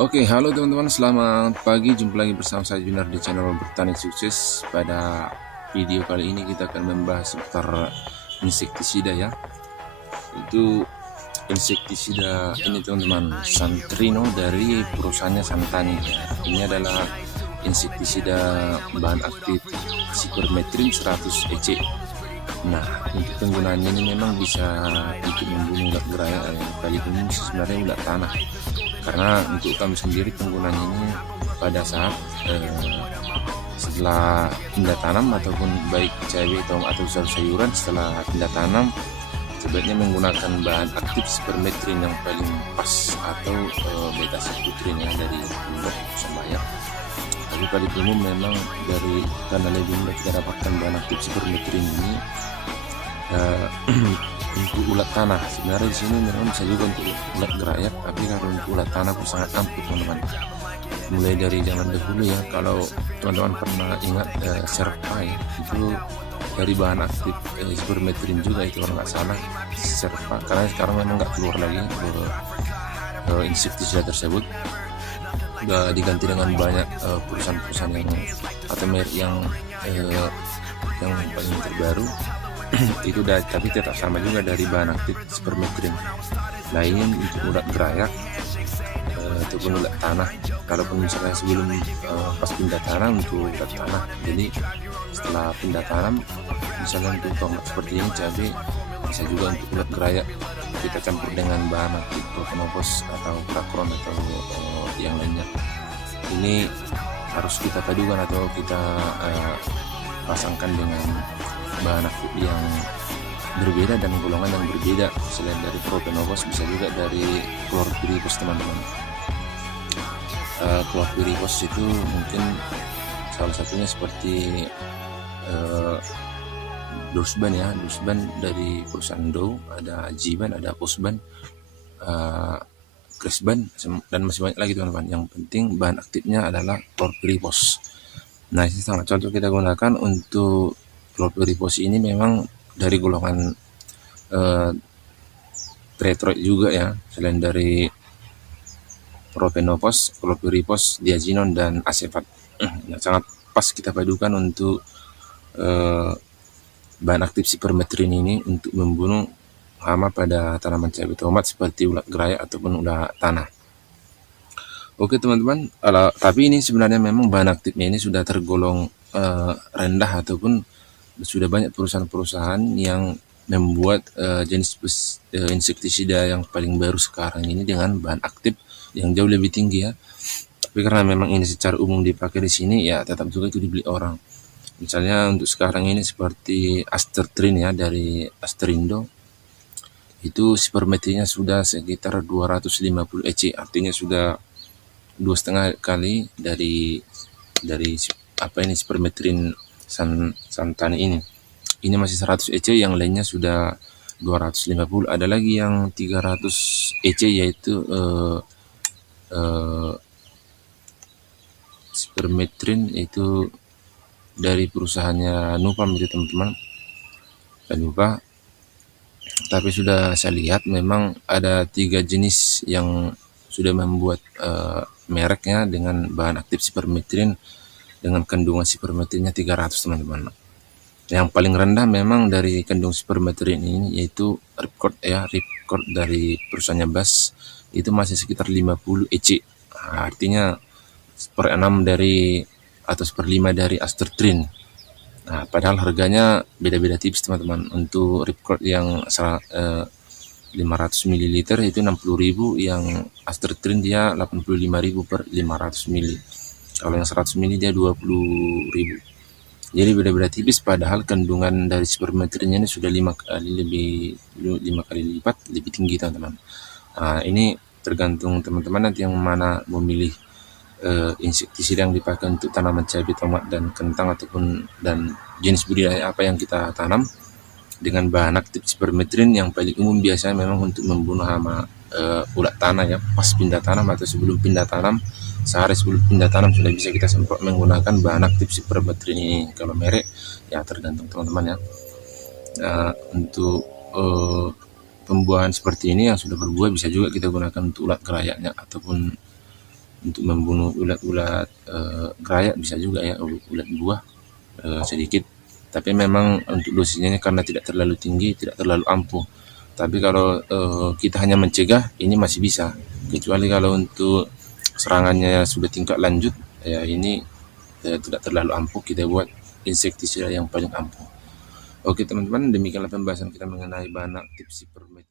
Oke, halo teman-teman, selamat pagi. Jumpa lagi bersama saya Junar di channel Bertani Sukses. Pada video kali ini kita akan membahas seputar insektisida ya. Itu insektisida ini teman-teman, Santrino dari perusahaannya Santani. Ini adalah insektisida bahan aktif Cypermethrin 100 EC. Nah, untuk penggunaannya ini memang bisa untuk membunuh ulat geraya kali ini sebenarnya ulat tanah. Karena untuk kami sendiri penggunaannya ini pada saat setelah pindah tanam ataupun baik cabai atau sayuran setelah pindah tanam sebaiknya menggunakan bahan aktif Cypermethrin yang paling pas atau beta saccharides ya dari Bulog Surabaya. Tapi pada umum memang dari karena lebih mudah kita dapatkan bahan aktif Cypermethrin ini uh, untuk ulat tanah. Sebenarnya di sini memang bisa juga untuk ulat gerayak, tapi kalau untuk ulat tanah pun sangat ampuh teman-teman. Mulai dari zaman dahulu ya, kalau teman-teman pernah ingat serpa ya, itu dari bahan aktif Cypermethrin juga itu kalau nggak salah serpa, karena sekarang memang nggak keluar lagi insektisida tersebut. Udah diganti dengan banyak perusahaan-perusahaan yang atau merek yang paling terbaru. Itu udah, tapi tetap sama juga dari bahan aktif Cypermethrin. Nah ini untuk ulat gerayak ataupun ulat tanah. Kalaupun misalnya sebelum pas pindah tanam untuk ulat tanah, jadi setelah pindah tanam misalnya untuk tomat seperti ini cabai, bisa juga untuk ulat gerayak kita campur dengan bahan aktif Propanopos atau Prakron atau yang lainnya. Ini harus kita padukan atau kita pasangkan dengan bahan aktif yang berbeda dan golongan yang berbeda. Selain dari Propanopos bisa juga dari chlorpyrifos teman-teman. Chlorpyrifos itu mungkin salah satunya seperti Dosban ya, Dosban dari perusahaan Dow, ada Jiban, ada Posban, Cresban, dan masih banyak lagi teman-teman. Yang penting bahan aktifnya adalah chlorpyrifos. Nah ini sangat cocok kita gunakan untuk chlorpyrifos ini. Memang dari golongan Tretroid juga ya, selain dari Propanopos, chlorpyrifos, diazinon, dan asefat. Nah, sangat pas kita padukan untuk bahan aktif Cypermethrin ini untuk membunuh hama pada tanaman cabai tomat seperti ulat gerayak ataupun ulat tanah. Oke teman-teman, tapi ini sebenarnya memang bahan aktifnya ini sudah tergolong rendah ataupun sudah banyak perusahaan-perusahaan yang membuat jenis insektisida yang paling baru sekarang ini dengan bahan aktif yang jauh lebih tinggi ya. Tapi karena memang ini secara umum dipakai di sini ya tetap juga itu dibeli orang. Misalnya untuk sekarang ini seperti Astertrin ya dari Asterindo, itu Cypermethrinnya sudah sekitar 250 EC, artinya sudah 2,5 kali dari apa ini Cypermethrin Santani ini. Ini masih 100 EC, yang lainnya sudah 250. Ada lagi yang 300 EC yaitu Cypermethrin itu dari perusahaannya Nupam itu teman-teman, dan lupa. Tapi sudah saya lihat memang ada 3 jenis yang sudah membuat mereknya dengan bahan aktif Cypermethrin dengan kandungan Cypermethrinnya 300 teman-teman. Yang paling rendah memang dari kandung Cypermethrin ini yaitu Ripcord ya, Ripcord dari perusahaannya BAS itu masih sekitar 50 EC. Nah, artinya 1/6 dari atau 1/5 dari Astertrin. Nah, padahal harganya beda-beda tipis teman-teman. Untuk Ripcord yang 500 ml itu 60.000, yang Astertrin dia 85.000 per 500 ml. Kalau yang 100 ml dia 20.000. Jadi beda-beda tipis, padahal kandungan dari Cypermethrinnya ini sudah 5 kali lipat lebih tinggi teman-teman. Nah, ini tergantung teman-teman nanti yang mana memilih insektisida yang dipakai untuk tanaman cabai tomat dan kentang ataupun dan jenis budidaya apa yang kita tanam dengan bahan aktif Cypermethrin yang paling umum biasanya memang untuk membunuh hama ulat tanah ya, pas pindah tanam atau sebelum pindah tanam. Sehari sebelum pindah tanam sudah bisa kita semprot menggunakan bahan aktif Cypermethrin ini. Kalau merek ya tergantung teman-teman ya. Untuk pembuahan seperti ini yang sudah berbuah bisa juga kita gunakan untuk ulat gerayaknya ataupun untuk membunuh ulat-ulat gerayak bisa juga ya, ulat buah sedikit. Tapi memang untuk dosisnya karena tidak terlalu tinggi, tidak terlalu ampuh. Tapi kalau kita hanya mencegah, ini masih bisa. Kecuali kalau untuk serangannya sudah tingkat lanjut, ya ini tidak terlalu ampuh, kita buat insektisida yang paling ampuh. Oke teman-teman, demikianlah pembahasan kita mengenai bahan aktif Cypermet